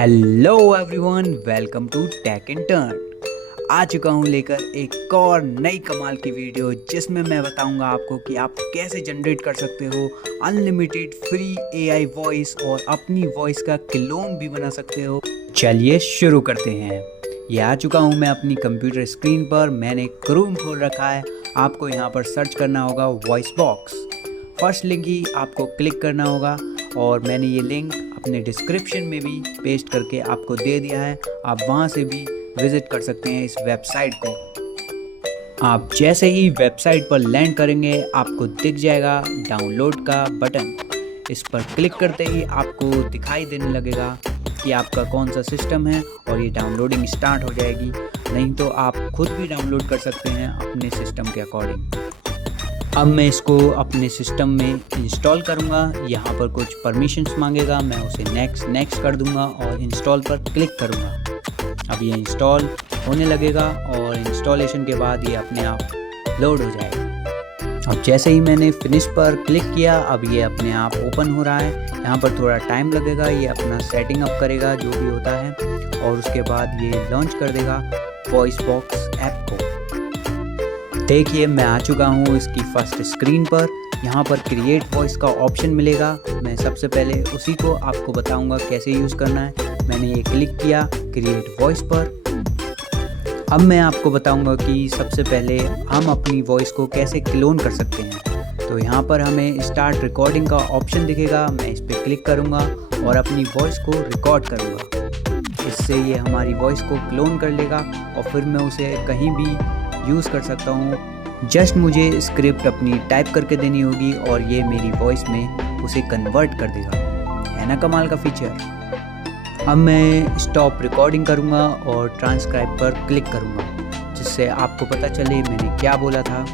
Hello everyone, welcome to take and Turn. आ चुका हूँ लेकर एक और नई कमाल की वीडियो जिसमें मैं बताऊंगा आपको कि आप कैसे जनरेट कर सकते हो अनलिमिटेड फ्री एआई वॉइस और अपनी वॉइस का क्लोन भी बना सकते हो। चलिए शुरू करते हैं। ये आ चुका हूँ मैं अपनी कंप्यूटर स्क्रीन पर। मैंने क्रोम खोल रखा है। आपको यहाँ पर सर्च करना होगा वॉइस बॉक्स। फर्स्ट लिंक ही आपको क्लिक करना होगा और मैंने ये लिंक अपने डिस्क्रिप्शन में भी पेस्ट करके आपको दे दिया है। आप वहाँ से भी विज़िट कर सकते हैं इस वेबसाइट को। आप जैसे ही वेबसाइट पर लैंड करेंगे आपको दिख जाएगा डाउनलोड का बटन। इस पर क्लिक करते ही आपको दिखाई देने लगेगा कि आपका कौन सा सिस्टम है और ये डाउनलोडिंग स्टार्ट हो जाएगी। नहीं तो आप खुद भी डाउनलोड कर सकते हैं अपने सिस्टम के अकॉर्डिंग। अब मैं इसको अपने सिस्टम में इंस्टॉल करूंगा। यहाँ पर कुछ परमिशंस मांगेगा, मैं उसे नेक्स्ट कर दूंगा और इंस्टॉल पर क्लिक करूंगा। अब ये इंस्टॉल होने लगेगा और इंस्टॉलेशन के बाद ये अपने आप लोड हो जाएगा। अब जैसे ही मैंने फिनिश पर क्लिक किया अब ये अपने आप ओपन हो रहा है। यहाँ पर थोड़ा टाइम लगेगा, ये अपना सेटिंग अप करेगा जो भी होता है और उसके बाद ये लॉन्च कर देगा वॉइस बॉक्स ऐप को। देखिए मैं आ चुका हूँ इसकी फर्स्ट स्क्रीन पर। यहाँ पर क्रिएट वॉइस का ऑप्शन मिलेगा। मैं सबसे पहले उसी को आपको बताऊँगा कैसे यूज़ करना है। मैंने ये क्लिक किया क्रिएट वॉइस पर। अब मैं आपको बताऊँगा कि सबसे पहले हम अपनी वॉइस को कैसे क्लोन कर सकते हैं। तो यहाँ पर हमें स्टार्ट रिकॉर्डिंग का ऑप्शन दिखेगा। मैं इस पर क्लिक करूँगा और अपनी वॉइस को रिकॉर्ड करूँगा। इससे ये हमारी वॉइस को क्लोन कर लेगा और फिर मैं उसे कहीं भी यूज़ कर सकता हूँ। जस्ट मुझे स्क्रिप्ट अपनी टाइप करके देनी होगी और ये मेरी वॉइस में उसे कन्वर्ट कर देगा। है ना कमाल का फीचर। अब मैं स्टॉप रिकॉर्डिंग करूँगा और ट्रांसक्राइब पर क्लिक करूँगा जिससे आपको पता चले मैंने क्या बोला था।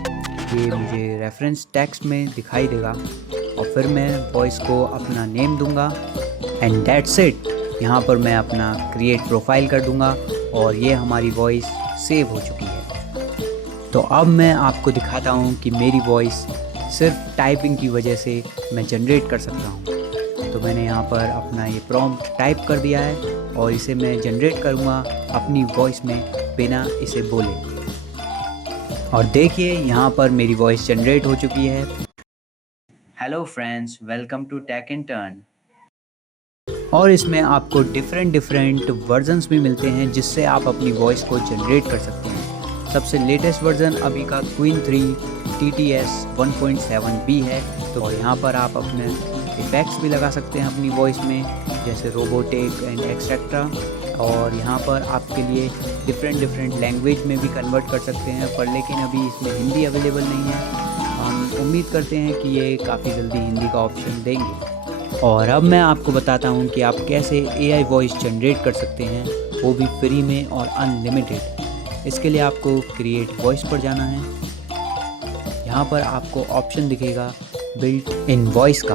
ये मुझे रेफरेंस टेक्स्ट में दिखाई देगा और फिर मैं वॉइस को अपना नेम दूँगा एंड दैट्स इट। यहाँ पर मैं अपना क्रिएट प्रोफाइल कर दूँगा और ये हमारी वॉइस सेव हो चुकी है। तो अब मैं आपको दिखाता हूँ कि मेरी वॉइस सिर्फ टाइपिंग की वजह से मैं जनरेट कर सकता हूँ। तो मैंने यहाँ पर अपना ये प्रॉम्प्ट टाइप कर दिया है और इसे मैं जनरेट करूँगा अपनी वॉइस में बिना इसे बोले। और देखिए यहाँ पर मेरी वॉइस जनरेट हो चुकी है। Hello friends, welcome to take and turn. और इसमें आपको डिफरेंट वर्जन्स भी मिलते हैं जिससे आप अपनी वॉइस को जनरेट कर सकते हैं। सबसे लेटेस्ट वर्जन अभी का क्वीन 3 TTS 1.7B है। तो यहाँ पर आप अपने इफ़ेक्ट्स भी लगा सकते हैं अपनी वॉइस में, जैसे रोबोटिक एंड एक्सेट्रा। और यहाँ पर आपके लिए डिफरेंट लैंग्वेज में भी कन्वर्ट कर सकते हैं, पर लेकिन अभी इसमें हिंदी अवेलेबल नहीं है। हम उम्मीद करते हैं कि ये काफ़ी जल्दी हिंदी का ऑप्शन देंगे। और अब मैं आपको बताता हूँ कि आप कैसे AI वॉइस जनरेट कर सकते हैं, वो भी फ्री में और अनलिमिटेड। इसके लिए आपको क्रिएट वॉइस पर जाना है। यहाँ पर आपको ऑप्शन दिखेगा बिल्ट इन वॉइस का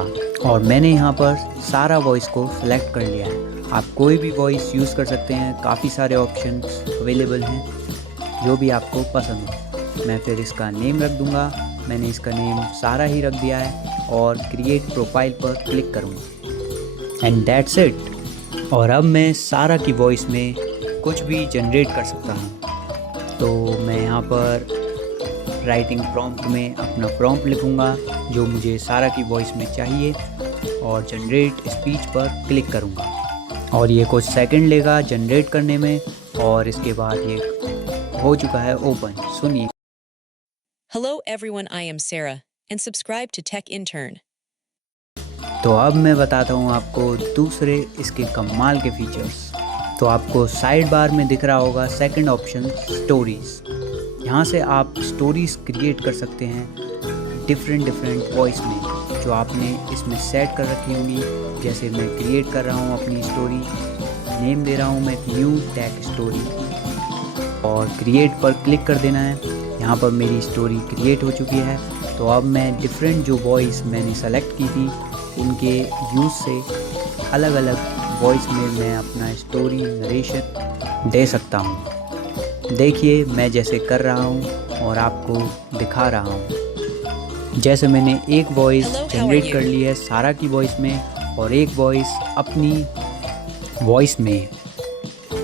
और मैंने यहाँ पर सारा वॉइस को सिलेक्ट कर लिया है। आप कोई भी वॉइस यूज़ कर सकते हैं, काफ़ी सारे ऑप्शंस अवेलेबल हैं जो भी आपको पसंद हो। मैं फिर इसका नेम रख दूँगा। मैंने इसका नेम सारा ही रख दिया है और क्रिएट प्रोफाइल पर क्लिक करूँगा एंड दैट्स इट। और अब मैं सारा की वॉइस में कुछ भी जनरेट कर सकता हूँ। तो मैं यहाँ पर राइटिंग प्रॉम्प्ट में अपना प्रॉम्प्ट लिखूँगा जो मुझे सारा की वॉइस में चाहिए और जनरेट स्पीच पर क्लिक करूँगा और ये कुछ सेकंड लेगा जनरेट करने में और इसके बाद ये हो चुका है ओपन। सुनिए। Hello everyone, I am Sarah and subscribe to Tech Intern. तो अब मैं बताता हूँ आपको दूसरे इसके कमाल के फीचर्स। तो आपको साइड बार में दिख रहा होगा सेकंड ऑप्शन स्टोरीज़। यहाँ से आप स्टोरीज़ क्रिएट कर सकते हैं डिफरेंट वॉइस में जो आपने इसमें सेट कर रखी होंगी। जैसे मैं क्रिएट कर रहा हूँ अपनी स्टोरी, नेम दे रहा हूँ मैं न्यू टेक स्टोरी और क्रिएट पर क्लिक कर देना है। यहाँ पर मेरी स्टोरी क्रिएट हो चुकी है। तो अब मैं डिफरेंट जो वॉइस मैंने सेलेक्ट की थी उनके यूज़ से अलग अलग वॉइस में मैं अपना स्टोरी नरेशन दे सकता हूँ। देखिए मैं जैसे कर रहा हूँ और आपको दिखा रहा हूँ। जैसे मैंने एक वॉइस जनरेट कर ली है सारा की वॉइस में और एक वॉइस अपनी वॉइस में,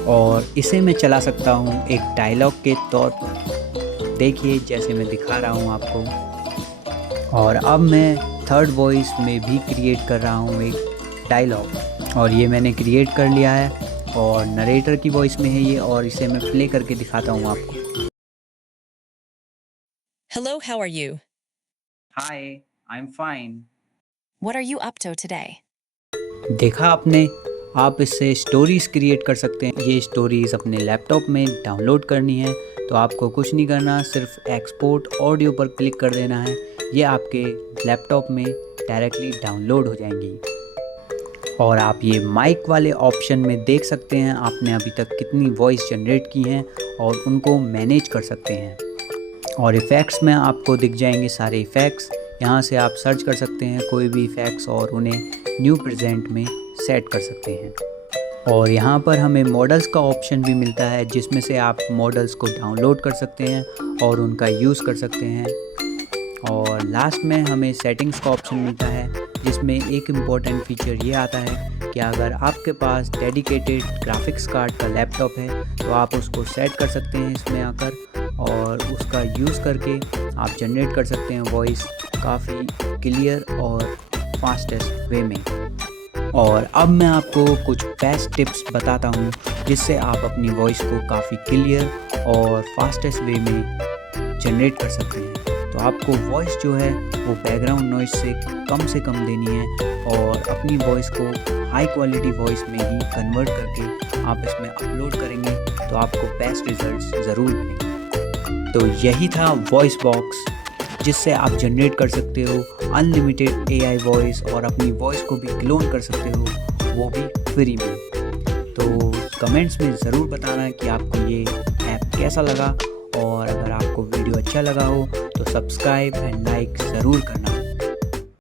और इसे मैं चला सकता हूँ एक डायलॉग के तौर पर। देखिए जैसे मैं दिखा रहा हूँ आपको। और अब मैं थर्ड वॉइस में भी क्रिएट कर रहा हूँ एक डायलॉग, और ये मैंने क्रिएट कर लिया है और नरेटर की वॉइस में है ये, और इसे मैं प्ले करके दिखाता हूँ आपको। Hello, how are you? Hi, I am fine. What are you up to today? देखा आपने, आप इससे स्टोरीज़ क्रिएट कर सकते हैं। ये स्टोरीज़ अपने लैपटॉप में डाउनलोड करनी है तो आपको कुछ नहीं करना, सिर्फ एक्सपोर्ट ऑडियो पर क्लिक कर देना है। ये आपके लैपटॉप में डायरेक्टली डाउनलोड हो जाएंगी। और आप ये माइक वाले ऑप्शन में देख सकते हैं आपने अभी तक कितनी वॉइस जनरेट की हैं और उनको मैनेज कर सकते हैं। और इफ़ेक्ट्स में आपको दिख जाएंगे सारे इफ़ेक्ट्स। यहाँ से आप सर्च कर सकते हैं कोई भी इफ़ेक्ट्स और उन्हें न्यू प्रेजेंट में सेट कर सकते हैं। और यहाँ पर हमें मॉडल्स का ऑप्शन भी मिलता है जिसमें से आप मॉडल्स को डाउनलोड कर सकते हैं और उनका यूज़ कर सकते हैं। और लास्ट में हमें सेटिंग्स का ऑप्शन मिलता है जिसमें एक इम्पॉर्टेंट फीचर ये आता है कि अगर आपके पास डेडिकेटेड ग्राफिक्स कार्ड का लैपटॉप है तो आप उसको सेट कर सकते हैं इसमें आकर, और उसका यूज़ करके आप जनरेट कर सकते हैं वॉइस काफ़ी क्लियर और फास्टेस्ट वे में। और अब मैं आपको कुछ बेस्ट टिप्स बताता हूँ जिससे आप अपनी वॉइस को काफ़ी क्लियर और फास्टेस्ट वे में जनरेट कर सकते हैं। तो आपको वॉइस जो है वो बैकग्राउंड नॉइस से कम देनी है और अपनी वॉइस को हाई क्वालिटी वॉइस में ही कन्वर्ट करके आप इसमें अपलोड करेंगे तो आपको बेस्ट रिजल्ट्स ज़रूर मिलेंगे। तो यही था वॉइस बॉक्स जिससे आप जनरेट कर सकते हो अनलिमिटेड AI वॉइस और अपनी वॉइस को भी क्लोन कर सकते हो, वो भी फ्री में। तो कमेंट्स में ज़रूर बताना कि आपको ये ऐप कैसा लगा, और अगर आपको वीडियो अच्छा लगा हो तो सब्सक्राइब एंड लाइक ज़रूर करना।